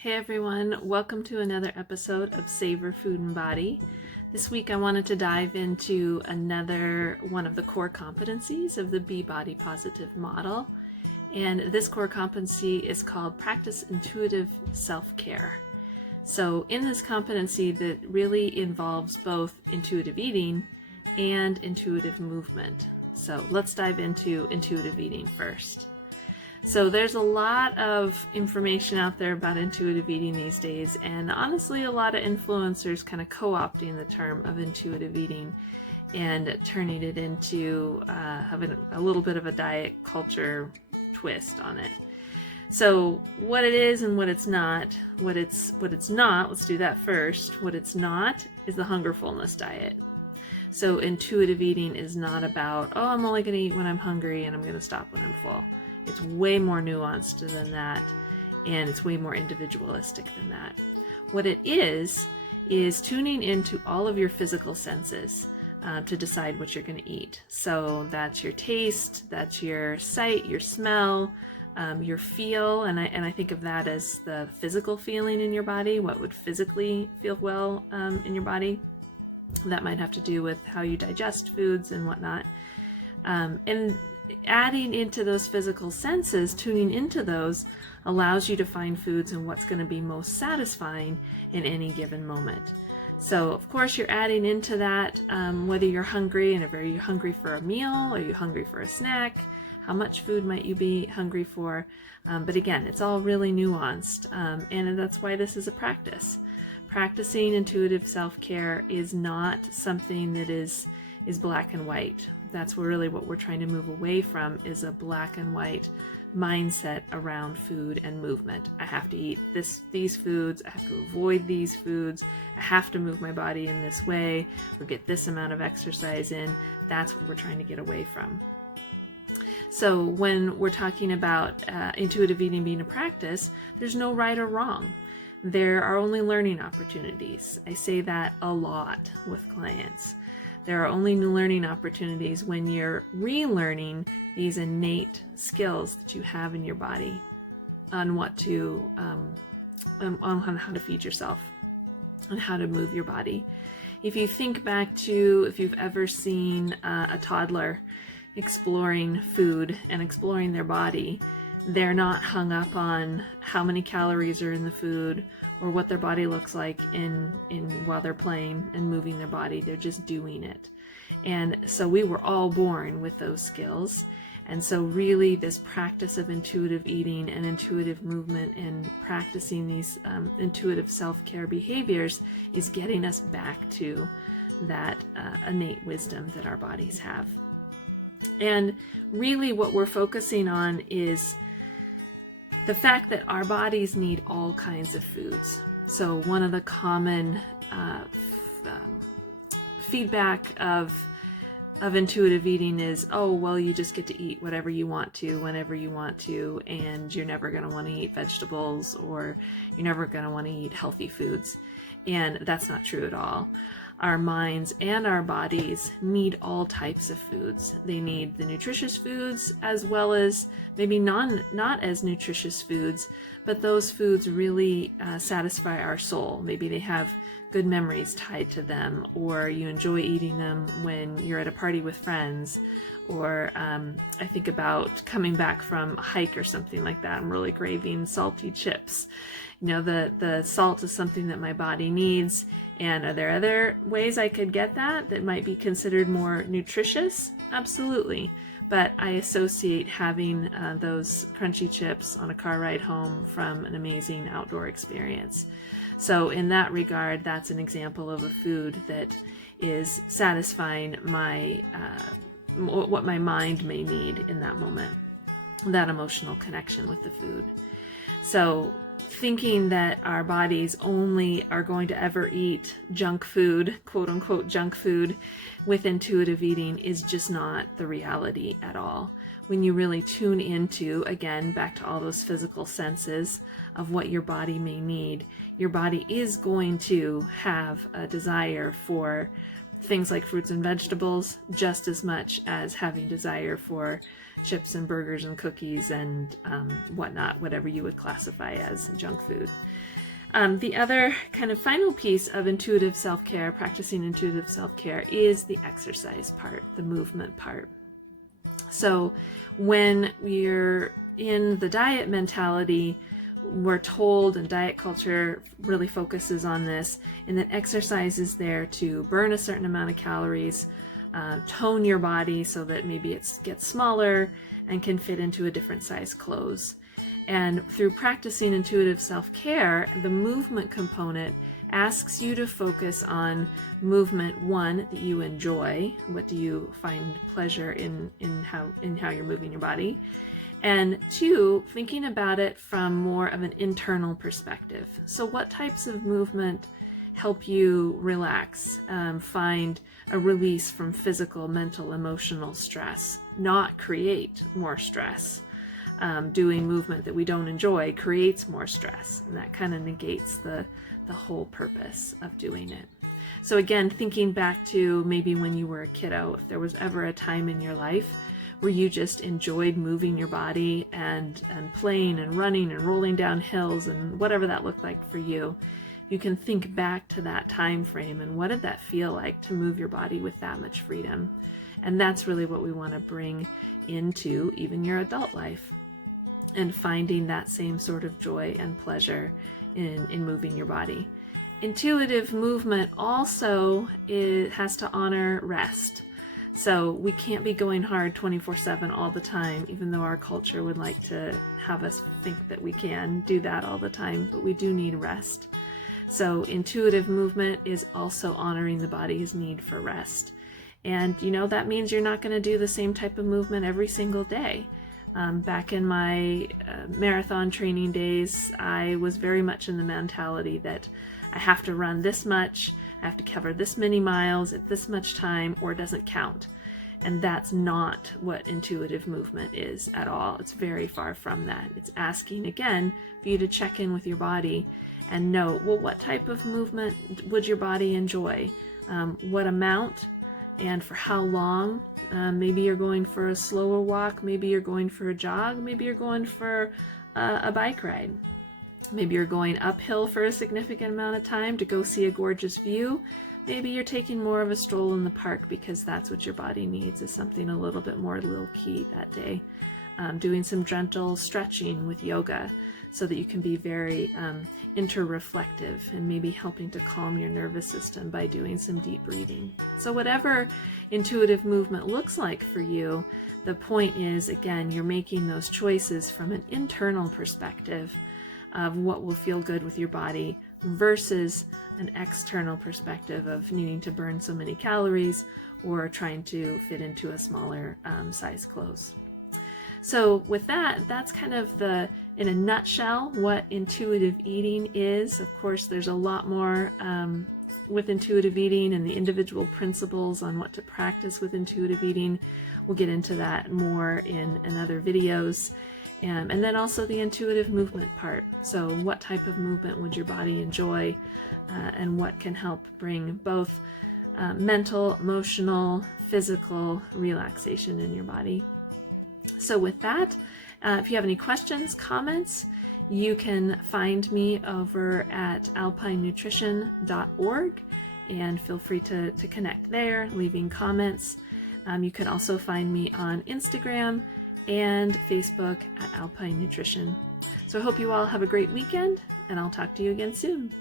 Hey everyone, welcome to another episode of Savor Food and Body. This week I wanted to dive into another one of the core competencies of the Be Body Positive model. And this core competency is called Practice Intuitive Self-Care. So in this competency that really involves both intuitive eating and intuitive movement. So let's dive into intuitive eating first. So there's a lot of information out there about intuitive eating these days, and honestly a lot of influencers kind of co-opting the term of intuitive eating and turning it into having a little bit of a diet culture twist on it. So what it is and what it's not, let's do that first. What it's not is the hunger fullness diet. So intuitive eating is not about, oh, I'm only going to eat when I'm hungry and I'm going to stop when I'm full. It's way more nuanced than that, and it's way more individualistic than that. What it is tuning into all of your physical senses to decide what you're going to eat. So that's your taste, that's your sight, your smell, your feel, and I think of that as the physical feeling in your body, what would physically feel well in your body. That might have to do with how you digest foods and whatnot. And adding into those physical senses, tuning into those, allows you to find foods and what's going to be most satisfying in any given moment. So of course you're adding into that whether you're hungry, and are you hungry for a meal, are you hungry for a snack, how much food might you be hungry for, but again, it's all really nuanced, and that's why this is a practice. Practicing intuitive self-care is not something that is black and white. That's really what we're trying to move away from, is a black and white mindset around food and movement. I have to eat these foods, I have to avoid these foods, I have to move my body in this way, or get this amount of exercise in. That's what we're trying to get away from. So when we're talking about intuitive eating being a practice, there's no right or wrong. There are only learning opportunities. I say that a lot with clients. There are only new learning opportunities when you're relearning these innate skills that you have in your body on what to, on how to feed yourself, on how to move your body. If you think back to, if you've ever seen a toddler exploring food and exploring their body, they're not hung up on how many calories are in the food or what their body looks like in while they're playing and moving their body. They're just doing it. And so we were all born with those skills. And so really this practice of intuitive eating and intuitive movement and practicing these intuitive self-care behaviors is getting us back to that innate wisdom that our bodies have. And really what we're focusing on is the fact that our bodies need all kinds of foods. So one of the common feedback of intuitive eating is, oh, well, you just get to eat whatever you want to, whenever you want to, and you're never going to want to eat vegetables, or you're never going to want to eat healthy foods. And that's not true at all. Our minds and our bodies need all types of foods. They need the nutritious foods as well as maybe not as nutritious foods, but those foods really satisfy our soul. Maybe they have good memories tied to them, or you enjoy eating them when you're at a party with friends, or I think about coming back from a hike or something like that. I'm really craving salty chips. You know, the salt is something that my body needs. And are there other ways I could get that might be considered more nutritious? Absolutely. But I associate having those crunchy chips on a car ride home from an amazing outdoor experience. So in that regard, that's an example of a food that is satisfying my what my mind may need in that moment, that emotional connection with the food. So thinking that our bodies only are going to ever eat junk food, quote unquote junk food, with intuitive eating is just not the reality at all. When you really tune into, again, back to all those physical senses of what your body may need, your body is going to have a desire for things like fruits and vegetables just as much as having desire for chips and burgers and cookies and whatnot, whatever you would classify as junk food. The other kind of final piece of intuitive self-care, practicing intuitive self-care, is the exercise part, the movement part. So when we're in the diet mentality, we're told, and diet culture really focuses on this, and that exercise is there to burn a certain amount of calories, tone your body so that maybe it gets smaller and can fit into a different size clothes. And through practicing intuitive self-care, the movement component asks you to focus on movement, one, that you enjoy. What do you find pleasure in how you're moving your body? And two, thinking about it from more of an internal perspective. So what types of movement help you relax, find a release from physical, mental, emotional stress, not create more stress? Doing movement that we don't enjoy creates more stress, and that kind of negates the whole purpose of doing it. So again, thinking back to maybe when you were a kiddo, if there was ever a time in your life where you just enjoyed moving your body and playing and running and rolling down hills and whatever that looked like for you, you can think back to that time frame and what did that feel like to move your body with that much freedom. And that's really what we want to bring into even your adult life, and finding that same sort of joy and pleasure in moving your body. Intuitive movement also has to honor rest. So we can't be going hard 24/7 all the time, even though our culture would like to have us think that we can do that all the time, but we do need rest. So intuitive movement is also honoring the body's need for rest. And that means you're not going to do the same type of movement every single day. Back in my marathon training days, I was very much in the mentality that I have to run this much, I have to cover this many miles at this much time, or it doesn't count. And that's not what intuitive movement is at all. It's very far from that. It's asking, again, for you to check in with your body and know, well, what type of movement would your body enjoy? What amount? And for how long? Maybe you're going for a slower walk, maybe you're going for a jog, maybe you're going for a bike ride. Maybe you're going uphill for a significant amount of time to go see a gorgeous view. Maybe you're taking more of a stroll in the park because that's what your body needs, is something a little bit more low-key that day. Doing some gentle stretching with yoga so that you can be very inter-reflective, and maybe helping to calm your nervous system by doing some deep breathing. So whatever intuitive movement looks like for you, the point is, again, you're making those choices from an internal perspective of what will feel good with your body versus an external perspective of needing to burn so many calories or trying to fit into a smaller size clothes. So with that, that's kind of in a nutshell, what intuitive eating is. Of course, there's a lot more with intuitive eating and the individual principles on what to practice with intuitive eating. We'll get into that more in other videos. And then also the intuitive movement part. So what type of movement would your body enjoy, and what can help bring both mental, emotional, physical relaxation in your body. So with that, if you have any questions, comments, you can find me over at alpinenutrition.org, and feel free to connect there, leaving comments. You can also find me on Instagram and Facebook at Alpine Nutrition. So I hope you all have a great weekend, and I'll talk to you again soon.